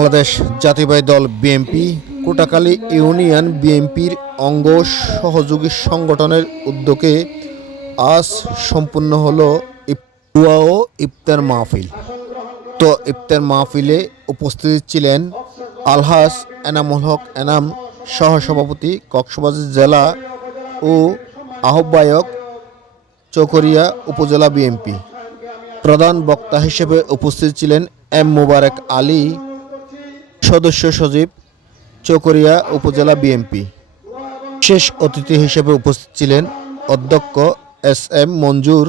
বাংলাদেশ জাতীয়তাবাদী দল BNP কোটাখালী union বিএনপির অঙ্গ সহযোগী সংগঠনের উদ্যোগে আজ সম্পূর্ণ হলো দোয়া ও ইফতার মাহফিল। তো ইফতার মাহফিলে উপস্থিত ছিলেন আলহাজ এনামুল হক এনাম, সহসভাপতি কক্সবাজার জেলা ও আহ্বায়ক চকরিয়া উপজেলা বিএনপি। প্রধান বক্তা হিসেবে উপস্থিত ছিলেন এম মোবারক আলী, সদস্য সচিব চকরিয়া উপজেলা বিএনপি। বিশেষ অতিথি হিসেবে উপস্থিত ছিলেন অধ্যক্ষ এস এম মঞ্জুর,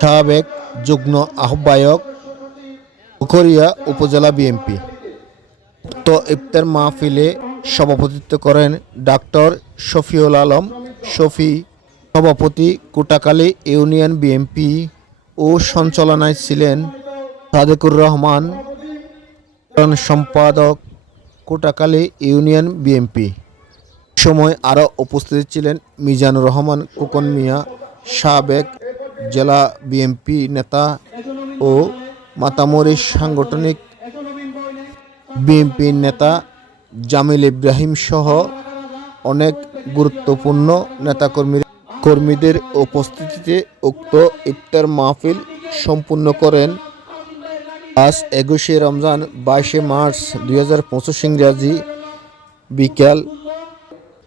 সাবেক যুগ্ম আহ্বায়ক চকরিয়া উপজেলা বিএনপি। উক্ত ইফতার মাহফিলে সভাপতিত্ব করেন ডাক্তার শফিউল আলম শফি, সভাপতি কোটাখালী ইউনিয়ন বিএনপি ও সঞ্চালনায় ছিলেন সাদেকুর রহমান, সম্পাদক কোটাখালী ইউনিয়ন বিএনপি। সময় আরও উপস্থিত ছিলেন মিজানুর রহমান খোকন মিয়া, সাবেক জেলা বিএনপি নেতা ও মাতামরি সাংগঠনিক বিএনপি নেতা জামিল ইব্রাহিম সহ অনেক গুরুত্বপূর্ণ নেতাকর্মীদের উপস্থিতিতে উক্ত ইফতার মাহফিল সম্পূর্ণ করেন। আজ 21শে রমজান 22শে মার্চ 2025 ইংরাজি বিকাল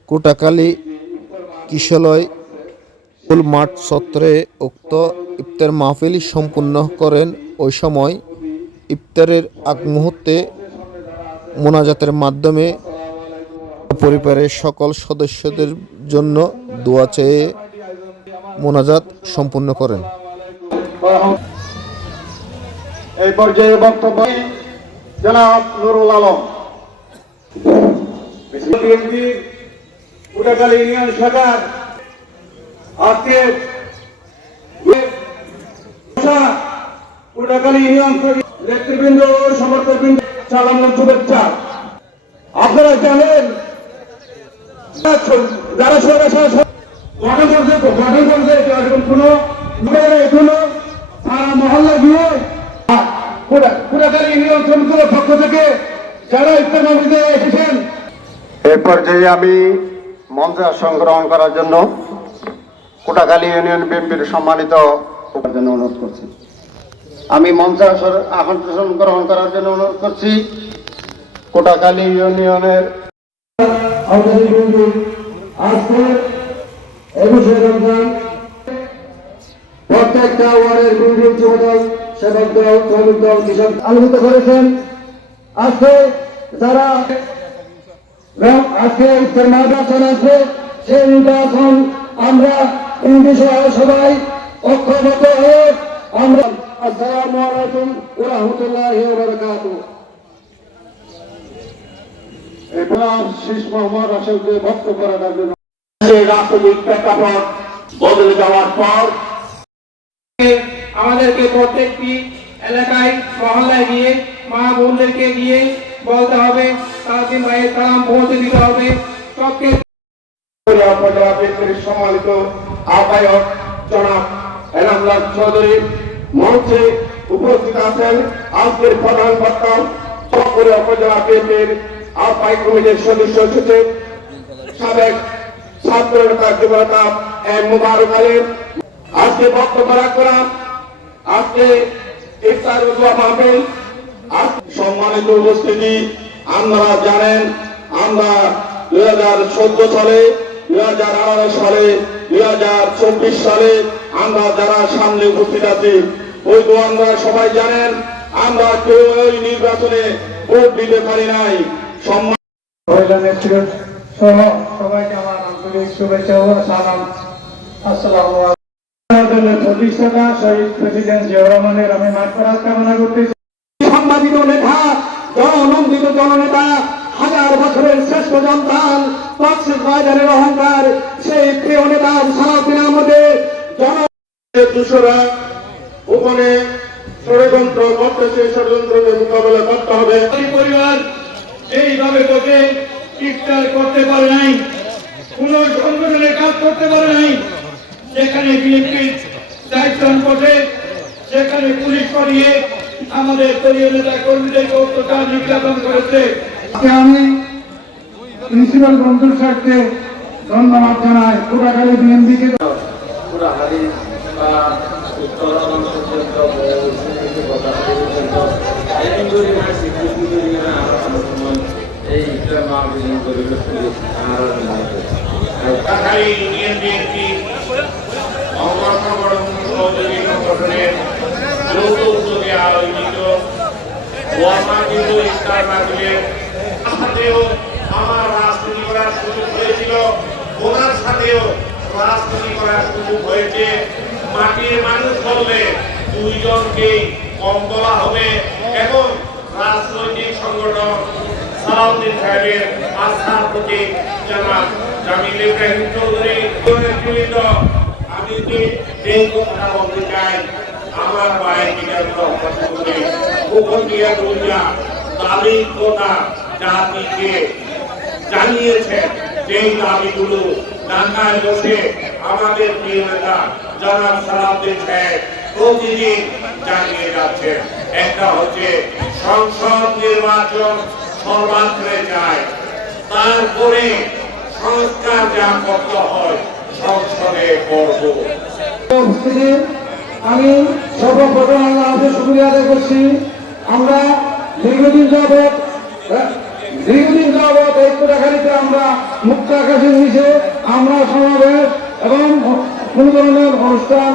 কোটাখালী কিশলয় স্কুল মাঠ চত্বরে উক্ত ইফতার মাহফিল সম্পূর্ণ করেন। ওই সময় ইফতারের আগ মুহূর্তে মোনাজাতের মাধ্যমে পরিবারের সকল সদস্যদের জন্য দোয়া চেয়ে মোনাজাত সম্পূর্ণ করেন। এই পর্যায়ে বক্তব্য জনাব নুরুল আলম, বিএনপি কোটাখালী ইউনিয়ন শাখার আজকে কোটাখালী ইউনিয়ন নেতৃবৃন্দ ও সমর্থকবৃন্দ সালাম ও শুভেচ্ছা। আপনারা জানেন যারা গঠন করছে এখনো সারা মহল্লা গিয়ে কোটাখালী ইউনিয়ন সমিতির পক্ষ থেকে যারা ইফতার মাহফিলে এসেছেন। এই পর্যায়ে আমি মঞ্চে আসন গ্রহণ করার জন্য কোটাখালী ইউনিয়ন বিএনপির সম্মানিত জন্য অনুরোধ করছি। আমি মঞ্চে আসন গ্রহণ করার জন্য অনুরোধ করছি কোটাখালী ইউনিয়নের আজকে 21শে রমজান প্রত্যেকটা ওয়ার্ডের বিরোধী যুবদল, সেবক দল, শ্রমিক দল, কৃষক আলোচিত করেছেন। আজকে যারা আজকে ইফতার নির্বাচন আছে, সেই নির্বাচন আমরা সবাই ঐক্যবদ্ধ হয়ে আমরা আসসালামু আলাইকুম ওয়া রাহমাতুল্লাহি ওয়া বারাকাতুহু। শীষ মোহাম্মদ রাশেদকে বক্তব্য করার জন্য রাজনৈতিক প্রেক্ষাপট বদলে যাওয়ার পর আমাদেরকে প্রত্যেকটি এলাকায় মহল্লায় গিয়ে মা বোনদেরকে গিয়ে বলতে হবে, তাসিম ভাইয়ের সালাম পৌঁছে দিতে হবে। সবকে সম্মানিত আহ্বায়ক জনাব এনামুল চৌধুরী মঞ্চে উপস্থিত আছেন। আজকের প্রধান বক্তা চকরিয়া উপজেলা বিএনপির আহ্বায়ক কমিটির সদস্য সচিব সাবেক ছাত্র নেতা যুব নেতা এম মোবারক আলী আজকে বক্তব্য রাখলাম। আজকে ইফতার দোয়া মাহফিল। সম্মানিত উপস্থিতি, আপনারা জানেন আমরা 2014 সালে, 2018 সালে, 2024 সালে আমরা যারা সামনে উপস্থিত আছি, ওই তো আমরা সবাই জানেন আমরা কেউ ওই নির্বাচনে ভোট দিতে পারি নাই। সবাইকে আমার আন্তরিক শুভেচ্ছা ও সালাম। আসসালামু আলাইকুম। প্রতিষ্ঠাতা শহীদ প্রেসিডেন্ট জিয়াউর রহমানের আমি মাগফিরাত কামনা করতেছি। সম্মানিত নেতা, জননন্দিত জননেতা, হাজার বছরের শ্রেষ্ঠ সন্তান, কক্সেস বাজারের অহংকার, সেই প্রিয় নেতা সালাউদ্দিন আহমদের দূষরা ওখানে ষড়যন্ত্র করতেছে, ষড়যন্ত্রকে মোকাবেলা করতে হবে। পরিবার এইভাবে বসে ইফতার করতে পারে নাই, কোন সংগঠনের কাজ করতে পারে নাই। যেখানে বিএনপির দায়িত্ব বসে সেখানে পুলিশ করিয়ে আমাদের দলীয় নেতা কর্মীদেরকে অত্যাচার নির্যাতন করেছে। আমি প্রিন্সিপাল বন্ধুর স্বার্থে ধন্যবাদ জানাই। কোটাখালী বিএনপিকে পুরা হাদিস বা উত্তরাঞ্চল পর্যন্ত এই কোটাখালী ইউনিয়ন বিএনপি অঙ্গ সংগঠন সহযোগী সংগঠনের যৌথ উদ্যোগে আয়োজিত ওয়ামাদিল ইফতার মাহফিলের সাথেও আমার রাজনীতি করার সুযোগ হয়েছিল, ওনার সাথেও রাজনীতি করার সুযোগ হয়েছে। মাটির মানুষ বললে দুইজনকেই কম বলা হবে এবং রাজনৈতিক সংগঠন সালাউদ্দিন সাহেবের আস্থার প্রতীক জনাব জামিল ইব্রাহিম চৌধুরী নেতৃবৃন্দ, আমি এই কথা বলতে চাই, আমার ভাইয়ের বিকাশ করে ভূখণ্ডীয় দুনিয়া দাবির কথা জাতিকে জানিয়েছেন। যেই দাবিগুলো ঢাকায় বসে আমাদের প্রিয় নেতা জনাব সালাউদ্দিন সাহেব প্রতিদিন জানিয়ে যাচ্ছেন। একটা হচ্ছে সংসদ নির্বাচন সর্বাগ্রে চায়, তারপরে সংস্কার যা করতে হয় সংসদে করব। আমি সর্বপ্রথম আল্লাহকে শুকরিয়া আদায় করছি। আমরা দীর্ঘদিন যাবৎ এই কোটাখালীতে আমরা মুক্ত আকাশের নিচে আমরা সমাবেশ এবং কোনো ধরনের অনুষ্ঠান